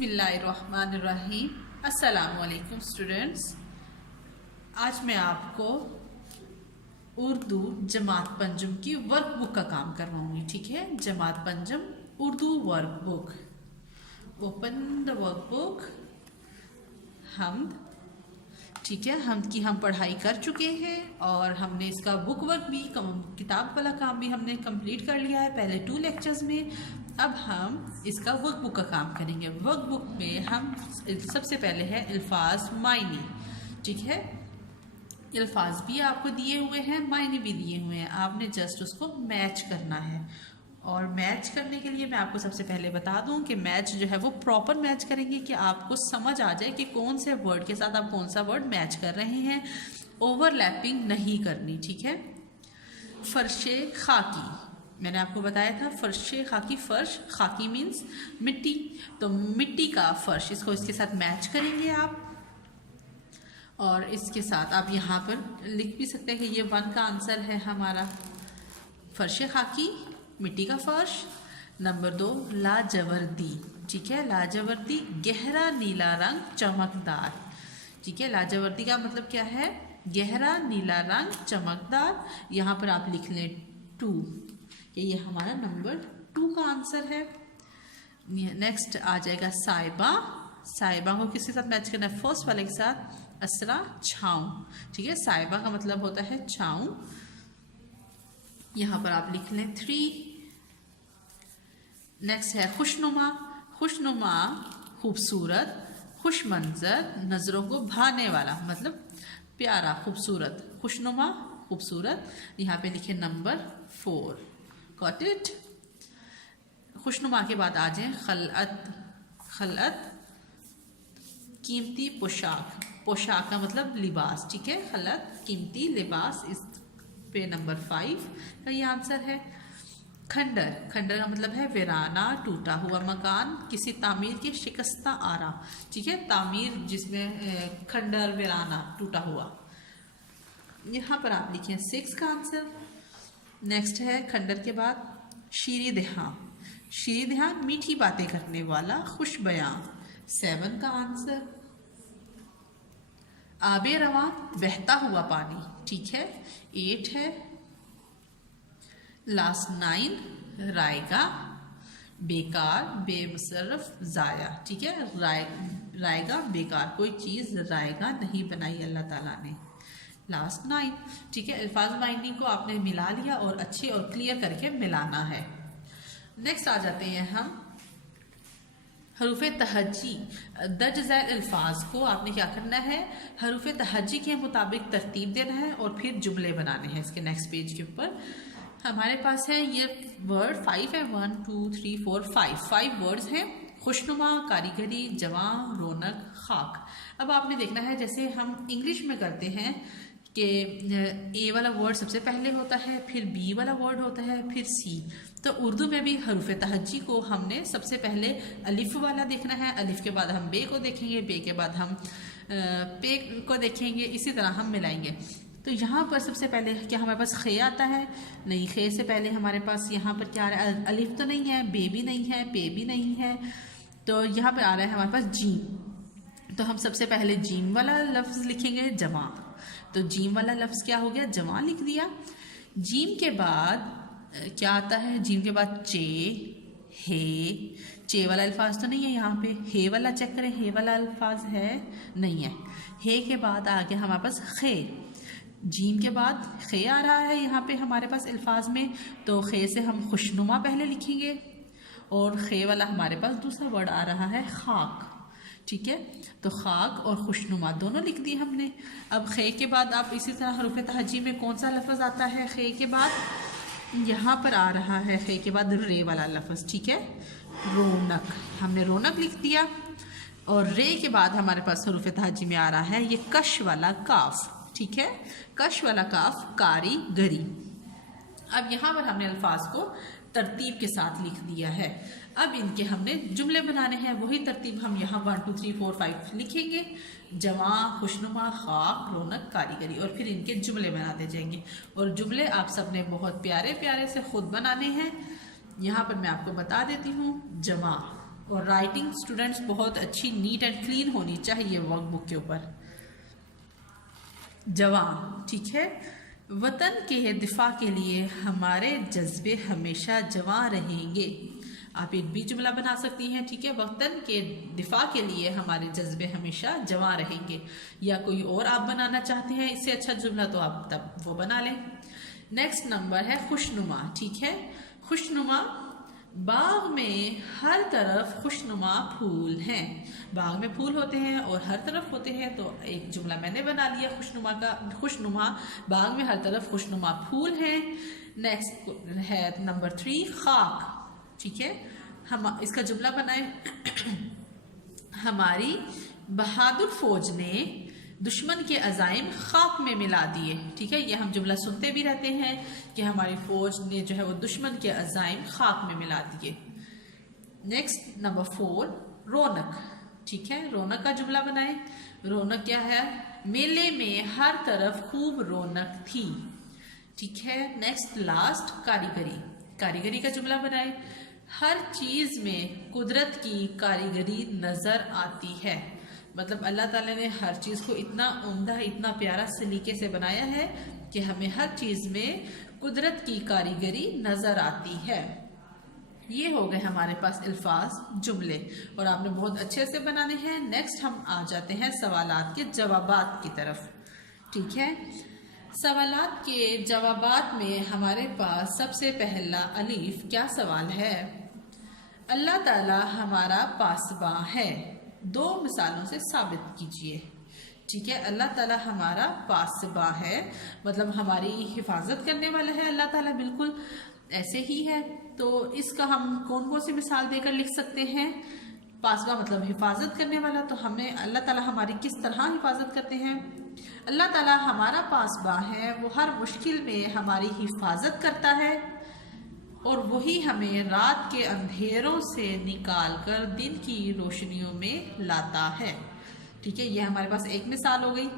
बिस्मिल्लाहिर्रहमानिर्रहीम। अस्सलामुअलैकुम स्टूडेंट्स। आज मैं आपको उर्दू जमात पंजम की वर्कबुक का काम करवाऊंगी। ठीक है, जमात पंजम Urdu workbook. Open the workbook. हमद। ठीक है, हमद की हम पढ़ाई कर चुके हैं और हमने इसका बुक वर्क भी किताब वाला काम भी हमने कंप्लीट कर लिया है पहले 2 लेक्चर्स में। अब हम इसका वर्कबुक का काम करेंगे। वर्कबुक में हम सबसे पहले है अल्फाज मायने। ठीक है, अल्फाज भी आपको दिए हुए हैं, मायने भी दिए हुए हैं, आपने जस्ट उसको मैच करना है। और मैच करने के लिए मैं आपको सबसे पहले बता दूं कि मैच जो है वो प्रॉपर मैच करेंगे कि आपको समझ आ जाए कि कौन से वर्ड के साथ आप कौन सा वर्ड मैच कर रहे हैं। ओवरलैपिंग नहीं करनी। ठीक है, फर्शे खाकी मैंने आपको बताया था। फर्शे खाकी, फर्श, खाकी मीन्स मिट्टी, तो मिट्टी का फर्श, इसको इसके साथ मैच करेंगे आप। और इसके साथ आप यहाँ पर लिख भी सकते हैं कि ये 1 का आंसर है हमारा। फर्शे खाकी, मिट्टी का फर्श। नंबर 2 लाजवर्दी। ठीक है, लाजवर्दी गहरा नीला रंग, चमकदार। ठीक है, लाजवर्दी का मतलब क्या है? गहरा नीला रंग, चमकदार। यहाँ पर आप लिख लें 2, ये हमारा नंबर 2 का आंसर है। नेक्स्ट आ जाएगा साइबा। साइबा को किसके साथ मैच करना है? फर्स्ट वाले के साथ। असरा, छाँव। ठीक है, साइबा का मतलब होता है छाँव। यहाँ पर आप लिख लें 3। नेक्स्ट है खुशनुमा। खुशनुमा खूबसूरत, खुश मंजर, नज़रों को भाने वाला, मतलब प्यारा, खूबसूरत। खुशनुमा खूबसूरत। यहाँ पे लिखे नंबर 4। Got it. खुशनुमा के बाद आ जाए खलअत। खलअत कीमती पोशाक। पोशाक का मतलब लिबास। ठीक है, खलअत कीमती लिबास। इस पे नंबर 5 का ये आंसर है। खंडर। खंडर का मतलब है वीराना, टूटा हुआ मकान, किसी तामीर की शिकस्ता आरा। ठीक है, तामीर जिसमें खंडर, वीराना, टूटा हुआ। यहाँ पर आप लिखें 6 का आंसर। नेक्स्ट है खंडर के बाद शीरी दहां। शीरी दहां मीठी बातें करने वाला, खुश बयां। 7 का आंसर। आबे रवां बहता हुआ पानी। ठीक है, 8 है। लास्ट 9 रायगा बेकार, बेमुसर्रफ, ज़ाया। ठीक है, रायगा बेकार, कोई चीज़ रायगा नहीं बनाई अल्लाह ताला ने। लास्ट 9। ठीक है, अल्फाज माइनिंग को आपने मिला लिया और अच्छे और क्लियर करके मिलाना है। नेक्स्ट आ जाते हैं हम हरूफ तहज्जी। दर्ज झैल अल्फाज को आपने क्या करना है? हरूफ तहज्जी के मुताबिक तरतीब देना है और फिर जुमले बनाने हैं। इसके नेक्स्ट पेज के ऊपर हमारे पास है ये वर्ड 5 है। 1 2 3 4 5 वर्ड्स हैं। खुशनुमा, कारीगरी, जवां, रौनक, खाक। अब आपने देखना है जैसे हम इंग्लिश में करते हैं कि ए वाला वर्ड सबसे पहले होता है, फिर बी वाला वर्ड होता है, फिर सी। तो उर्दू में भी हरूफ तहज्जी को हमने सबसे पहले अलिफ वाला देखना है, अलिफ के बाद हम बे को देखेंगे, बे के बाद हम पे को देखेंगे, इसी तरह हम मिलाएंगे। तो यहाँ पर सबसे पहले क्या हमारे पास खे आता है? नहीं, खे से पहले हमारे पास यहाँ पर क्या आ रहा है? अलिफ तो नहीं है, बे भी नहीं है, पे भी नहीं है, तो यहाँ पर आ रहा है हमारे पास जीम। तो हम सबसे पहले जीम वाला लफ्ज़ लिखेंगे, जमा। तो जीम वाला लफ्ज़ क्या हो गया? जमा लिख दिया। जीम के बाद क्या आता है? जीम के बाद चे, हे। चे वाला अल्फाज तो नहीं है यहाँ पे, हे वाला चेक करें, हे वाला अल्फाज है? नहीं है। हे के बाद आ गया हमारे पास खे। जीम के बाद खे आ रहा है यहाँ पे हमारे पास अल्फाज में, तो खे से हम खुशनुमा पहले लिखेंगे और खे वाला हमारे पास दूसरा वर्ड आ रहा है खाक। ठीक है, तो खाक और खुशनुमा दोनों लिख दिए हमने। अब खे के बाद आप इसी तरह हरूफ तहज्जी में कौन सा लफ्ज़ आता है? खे के बाद यहाँ पर आ रहा है खे के बाद रे वाला लफ्ज़। ठीक है, रौनक, हमने रौनक लिख दिया। और रे के बाद हमारे पास हरूफ तहज्जी में आ रहा है ये कश वाला काफ। ठीक है, कश वाला काफ, कारीगरी। अब यहाँ पर हमने अल्फाज को तरतीब के साथ लिख दिया है। अब इनके हमने जुमले बनाने हैं, वही तरतीब हम यहाँ 1 2 3 4 5 लिखेंगे। जमा, खुशनुमा, खाक, रौनक, कारीगरी, और फिर इनके जुमले बनाते जाएंगे। और जुमले आप सब ने बहुत प्यारे प्यारे से खुद बनाने हैं। यहाँ पर मैं आपको बता देती हूँ। जमा और राइटिंग स्टूडेंट्स बहुत अच्छी नीट एंड क्लीन होनी चाहिए वर्कबुक के ऊपर। जवां, ठीक है, वतन के दिफा के लिए हमारे जज्बे हमेशा जवां रहेंगे। आप एक भी जुमला बना सकती हैं, ठीक है, वतन के दिफा के लिए हमारे जज्बे हमेशा जवां रहेंगे। या कोई और आप बनाना चाहते हैं इससे अच्छा जुमला तो आप तब वो बना लें। नेक्स्ट नंबर है खुशनुमा, ठीक है। खुशनुमा, बाग में हर तरफ खुशनुमा फूल हैं। बाग में फूल होते हैं और हर तरफ होते हैं, तो एक जुमला मैंने बना लिया खुशनुमा का। खुशनुमा, बाग में हर तरफ खुशनुमा फूल हैं। नेक्स्ट है नंबर 3 खाक, ठीक है। हम इसका जुमला बनाए हमारी बहादुर फौज ने दुश्मन के अजाइम खाक में मिला दिए, ठीक है। ये हम जुमला सुनते भी रहते हैं कि हमारी फौज ने जो है वो दुश्मन के अजाइम खाक में मिला दिए। नेक्स्ट नंबर 4 रौनक, ठीक है। रौनक का जुमला बनाए। रौनक क्या है? मेले में हर तरफ खूब रौनक थी, ठीक है। नेक्स्ट लास्ट कारीगरी। कारीगरी का जुमला बनाए। हर चीज में कुदरत की कारीगरी नजर आती है। मतलब अल्लाह ताला ने हर चीज़ को इतना उम्दा, इतना प्यारा सलीके से बनाया है कि हमें हर चीज़ में कुदरत की कारीगरी नज़र आती है। ये हो गए हमारे पास अल्फाज, जुमले, और आपने बहुत अच्छे से बनाने हैं। नेक्स्ट हम आ जाते हैं सवालात के जवाबात की तरफ, ठीक है। सवालात के जवाबात में हमारे पास सबसे पहला अलीफ क्या सवाल है? अल्लाह ताला हमारा पासबां है, 2 मिसालों से साबित कीजिए, ठीक है। अल्लाह ताला हमारा पासबां है, मतलब हमारी हिफाजत करने वाला है अल्लाह ताला, बिल्कुल ऐसे ही है। तो इसका हम कौन कौन सी मिसाल देकर लिख सकते हैं? पासबां मतलब हिफाजत करने वाला, तो हमें अल्लाह ताला हमारी किस तरह हिफाजत करते हैं? अल्लाह ताला हमारा पासबां है, वो हर मुश्किल में हमारी हिफाजत करता है और वही हमें रात के अंधेरों से निकाल कर दिन की रोशनियों में लाता है, ठीक है। ये हमारे पास एक मिसाल हो गई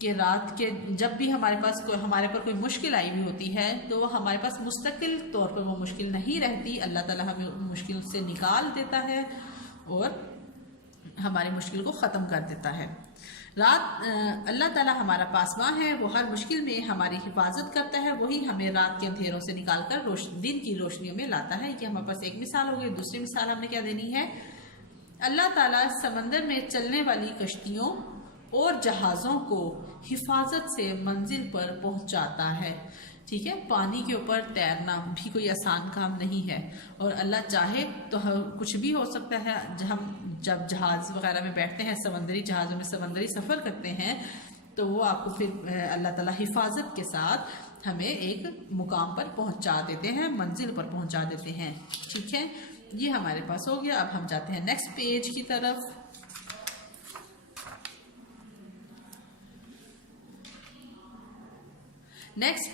कि रात के जब भी हमारे पर कोई मुश्किल आई हुई होती है तो वो हमारे पास मुस्तकिल तौर पर वो मुश्किल नहीं रहती, अल्लाह ताला हमें मुश्किल से निकाल देता है और हमारी मुश्किल को ख़त्म कर देता है। अल्लाह ताला हमारा पासबां है, वो हर मुश्किल में हमारी हिफाजत करता है, वही हमें रात के अंधेरों से निकालकर दिन की रोशनियों में लाता है। ये हमारे पास एक मिसाल हो गई। दूसरी मिसाल हमने क्या देनी है? अल्लाह ताला समंदर में चलने वाली कश्तियों और जहाज़ों को हिफाजत से मंजिल पर पहुंचाता है, ठीक है। पानी के ऊपर तैरना भी कोई आसान काम नहीं है और अल्लाह चाहे तो कुछ भी हो सकता है। जब जहाज़ वगैरह में बैठते हैं, समंदरी जहाज़ों में समंदरी सफ़र करते हैं, तो वो आपको फिर अल्लाह ताला हिफाजत के साथ हमें एक मुकाम पर पहुंचा देते हैं, मंजिल पर पहुंचा देते हैं, ठीक है। ये हमारे पास हो गया। अब हम जाते हैं नेक्स्ट पेज की तरफ। Next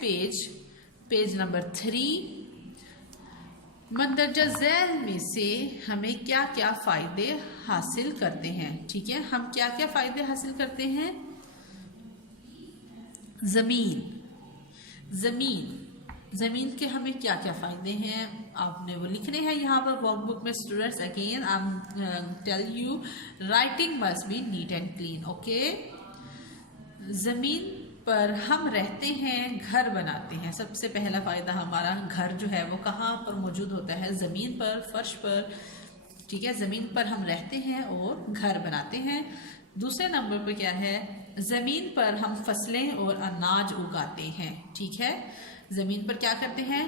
page number 3। मंदरजा झैल में से हमें क्या क्या फ़ायदे हासिल करते हैं, ठीक है। हम क्या क्या फ़ायदे हासिल करते हैं? ज़मीन के हमें क्या क्या फ़ायदे हैं आपने वो लिखने हैं यहाँ पर वर्कबुक में। Students again I am tell you writing must be neat and clean, okay. ज़मीन पर हम रहते हैं, घर बनाते हैं। सबसे पहला फ़ायदा हमारा घर जो है वो कहाँ पर मौजूद होता है? ज़मीन पर, फर्श पर, ठीक है। ज़मीन पर हम रहते हैं और घर बनाते हैं। दूसरे नंबर पर क्या है? ज़मीन पर हम फसलें और अनाज उगाते हैं, ठीक है। ज़मीन पर क्या करते हैं?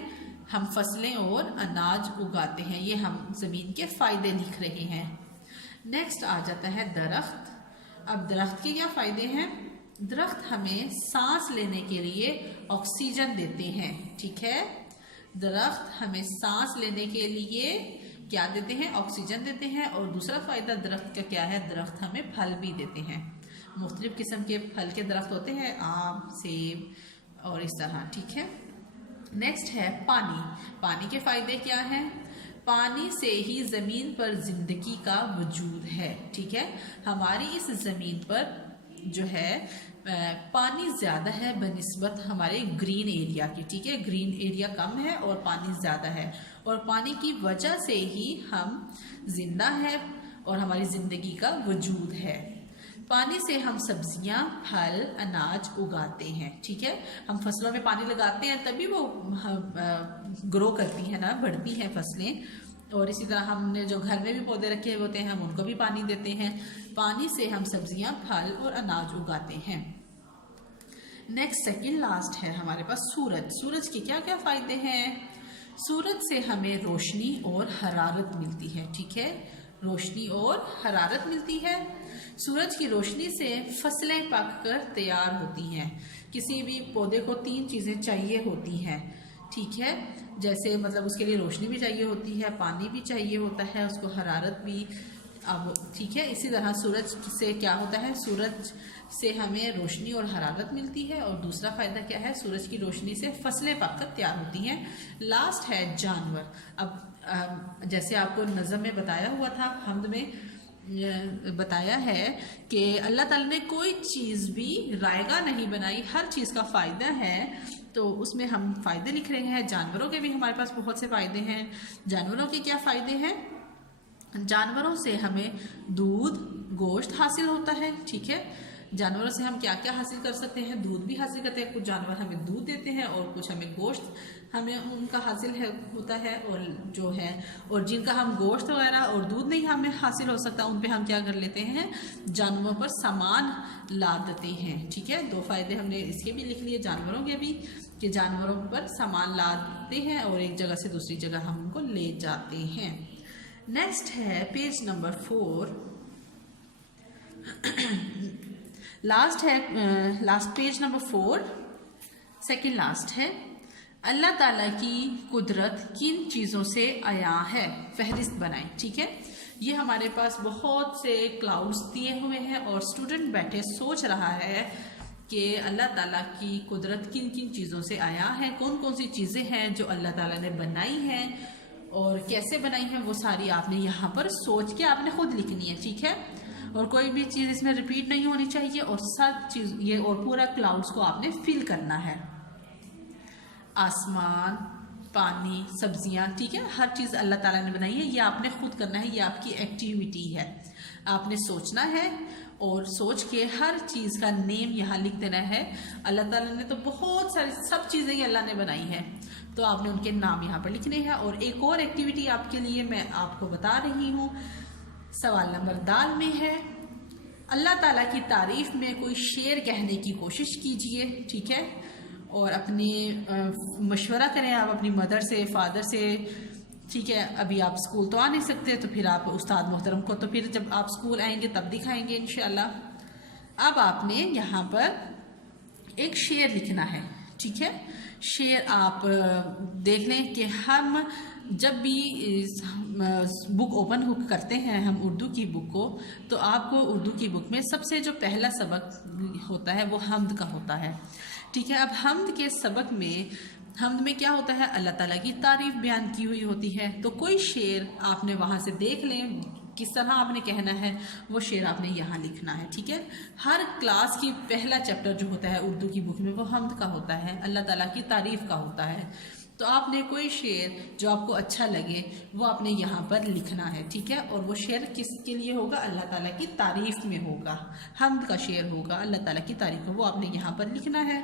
हम फसलें और अनाज उगाते हैं। ये हम ज़मीन के फ़ायदे लिख रहे हैं। नेक्स्ट आ जाता है दरख्त। अब दरख्त के क्या फ़ायदे हैं? दरख्त हमें सांस लेने के लिए ऑक्सीजन देते हैं, ठीक है। दरख्त हमें सांस लेने के लिए क्या देते हैं? ऑक्सीजन देते हैं। और दूसरा फ़ायदा दरख्त का क्या है? दरख्त हमें फल भी देते हैं। मुख्तलिफ किस्म के फल के दरख्त होते हैं, आम, सेब और इस तरह, ठीक है। नेक्स्ट है पानी। पानी के फ़ायदे क्या हैं? पानी से ही ज़मीन पर ज़िंदगी का वजूद है, ठीक है। हमारी इस ज़मीन पर जो है पानी ज़्यादा है बनिस्बत हमारे ग्रीन एरिया की, ठीक है। ग्रीन एरिया कम है और पानी ज़्यादा है, और पानी की वजह से ही हम जिंदा है और हमारी ज़िंदगी का वजूद है। पानी से हम सब्जियां, फल, अनाज उगाते हैं, ठीक है। हम फसलों में पानी लगाते हैं तभी वो ग्रो करती है ना, बढ़ती हैं फसलें। और इसी तरह हमने जो घर में भी पौधे रखे होते हैं हम उनको भी पानी देते हैं। पानी से हम सब्जियां, फल और अनाज उगाते हैं। नेक्स्ट सेकंड लास्ट है हमारे पास सूरज। सूरज के क्या क्या फायदे हैं? सूरज से हमें रोशनी और हरारत मिलती है, ठीक है। रोशनी और हरारत मिलती है। सूरज की रोशनी से फसलें पककर तैयार होती हैं। किसी भी पौधे को 3 चीज़ें चाहिए होती हैं, ठीक है। जैसे मतलब उसके लिए रोशनी भी चाहिए होती है, पानी भी चाहिए होता है, उसको हरारत भी, अब ठीक है। इसी तरह सूरज से क्या होता है? सूरज से हमें रोशनी और हरारत मिलती है। और दूसरा फ़ायदा क्या है? सूरज की रोशनी से फसलें पककर तैयार होती हैं। लास्ट है जानवर। अब जैसे आपको नज़म में बताया हुआ था, हम्द में बताया है कि अल्लाह ताला ने कोई चीज़ भी रायगा नहीं बनाई, हर चीज़ का फ़ायदा है। तो उसमें हम फ़ायदे लिख रहे हैं। जानवरों के भी हमारे पास बहुत से फ़ायदे हैं। जानवरों के क्या फ़ायदे हैं? जानवरों से हमें दूध, गोश्त हासिल होता है, ठीक है। जानवरों से हम क्या क्या हासिल कर सकते हैं? दूध भी हासिल करते हैं। कुछ जानवर हमें दूध देते हैं और कुछ हमें गोश्त हमें उनका हासिल होता है। और जो है, और जिनका हम गोश्त वगैरह और दूध नहीं हमें हासिल हो सकता, उन पे हम क्या कर लेते हैं? जानवरों पर सामान लाद देते हैं, ठीक है। 2 फायदे हमने इसके भी लिख लिए, जानवरों के भी, कि जानवरों पर सामान लादते हैं और एक जगह से दूसरी जगह हम उनको ले जाते हैं। नेक्स्ट है पेज नंबर 4। लास्ट है, last page number 4, second last है। अल्लाह ताला की कुदरत किन चीज़ों से आया है? फहरिस्त बनाएं, ठीक है। ये हमारे पास बहुत से क्लाउड्स दिए हुए हैं और स्टूडेंट बैठे सोच रहा है कि अल्लाह ताला की कुदरत किन किन चीज़ों से आया है, कौन कौन सी चीज़ें हैं जो अल्लाह ताला ने बनाई हैं और कैसे बनाई हैं, वो सारी आपने यहाँ पर सोच के आपने खुद लिखनी है, ठीक है। और कोई भी चीज़ इसमें रिपीट नहीं होनी चाहिए, और सब चीज़ ये और पूरा क्लाउड्स को आपने फिल करना है। आसमान, पानी, सब्जियां, ठीक है, हर चीज़ अल्लाह ताला ने बनाई है, ये आपने खुद करना है, ये आपकी एक्टिविटी है। आपने सोचना है और सोच के हर चीज़ का नेम यहाँ लिख देना है। अल्लाह ताला ने तो बहुत सारी सब चीज़ें ही अल्लाह ने बनाई है, तो आपने उनके नाम यहाँ पर लिखने हैं। और एक और एक्टिविटी आपके लिए मैं आपको बता रही हूँ, सवाल नंबर दाल में है। अल्लाह ताला की तारीफ में कोई शेर कहने की कोशिश कीजिए, ठीक है। और अपनी मशवरा करें आप अपनी मदर से, फादर से, ठीक है। अभी आप स्कूल तो आ नहीं सकते, तो फिर आप उस्ताद मोहतरम को तो फिर जब आप स्कूल आएंगे तब दिखाएंगे इंशाल्लाह। अब आपने यहाँ पर एक शेर लिखना है, ठीक है। शेर आप देख लें कि हम जब भी बुक ओपन करते हैं हम उर्दू की बुक को, तो आपको उर्दू की बुक में सबसे जो पहला सबक होता है वो हम्द का होता है, ठीक है। अब हम्द के सबक में, हम्द में क्या होता है? अल्लाह ताला की तारीफ बयान की हुई होती है। तो कोई शेर आपने वहाँ से देख लें, किस तरह आपने कहना है वो शेर आपने यहाँ लिखना है, ठीक है। हर क्लास की पहला चैप्टर जो होता है उर्दू की बुक में वो हम्द का होता है, अल्लाह ताला की तारीफ का होता है। तो आपने कोई शेर जो आपको अच्छा लगे वो आपने यहाँ पर लिखना है, ठीक है। और वो शेर किसके लिए होगा? अल्लाह ताला की तारीफ में होगा, हम्द का शेर होगा, अल्लाह ताला की तारीफ का, वो आपने यहाँ पर लिखना है।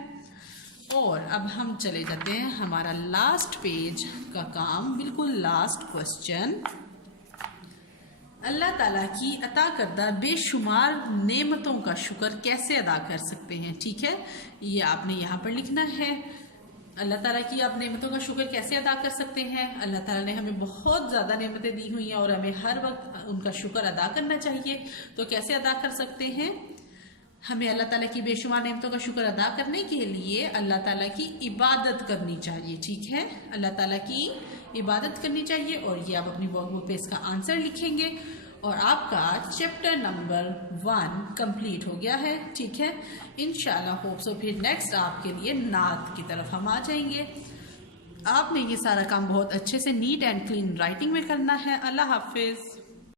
और अब हम चले जाते हैं हमारा लास्ट पेज का काम, बिल्कुल लास्ट क्वेश्चन। अल्लाह ताला की अता करदा बेशुमार नेमतों का शुक्र कैसे अदा कर सकते हैं, ठीक है। ये आपने यहाँ पर लिखना है। अल्लाह ताला की आप नेमतों का शुक्र कैसे अदा कर सकते हैं? अल्लाह ताला ने हमें बहुत ज़्यादा नेमतें दी हुई हैं और हमें हर वक्त उनका शुक्र अदा करना चाहिए। तो कैसे अदा कर सकते हैं? हमें अल्लाह ताला की बेशुमार नेमतों का शुक्र अदा करने के लिए अल्लाह ताला की इबादत करनी चाहिए, ठीक है। अल्लाह ताला की इबादत करनी चाहिए। और ये आप अपनी वर्कबुक पे इसका आंसर लिखेंगे और आपका चैप्टर नंबर 1 कंप्लीट हो गया है, ठीक है। इंशाल्लाह होप सो फिर नेक्स्ट आपके लिए नात की तरफ हम आ जाएंगे। आपने ये सारा काम बहुत अच्छे से नीट एंड क्लीन राइटिंग में करना है। अल्लाह हाफिज़।